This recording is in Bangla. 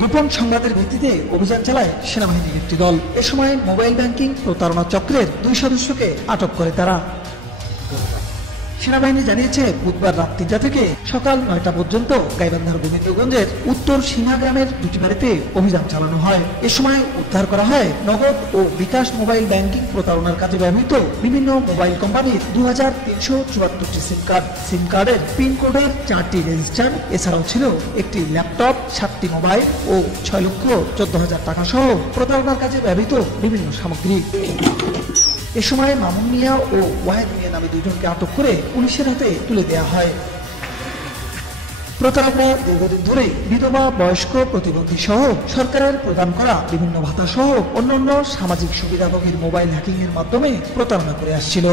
গোপন সংবাদের ভিত্তিতে অভিযান চালায় সেনাবাহিনীর একটি দল। এ সময় মোবাইল ব্যাংকিং প্রতারণা চক্রের 2 সদস্যকে আটক করে তারা। সেনাবাহিনী জানিয়েছে, বুধবার রাত 3টা থেকে সকাল 9টা পর্যন্ত গাইবান্ধার গোবিন্দগঞ্জের উত্তর সীমা গ্রামের 2টি বাড়িতে অভিযান চালানো হয়। এ সময় উদ্ধার করা হয় নগদ ও বিকাশ মোবাইল ব্যাংকিং প্রতারণার কাজে ব্যবহৃত বিভিন্ন মোবাইল কোম্পানির 2374টি সিম কার্ডের পিন কোডের 4টি রেজিস্টার। এছাড়াও ছিল একটি ল্যাপটপ, 7টি মোবাইল ও 6,14,000 টাকা সহ প্রতারণার কাজে ব্যবহৃত বিভিন্ন সামগ্রী। এ সময় মামুন মিয়া ও ওয়াহেদ মিয়া নামে 2 জনকে আটক করে পুলিশের হাতে তুলে দেওয়া হয়। প্রতারকরা দীর্ঘদিন ধরে বিধবা, বয়স্ক, প্রতিবন্ধী সহ সরকারের প্রদান করা বিভিন্ন ভাতা সহ অন্যান্য সামাজিক সুবিধাভোগীর মোবাইল হ্যাকিং এর মাধ্যমে প্রতারণা করে আসছিল।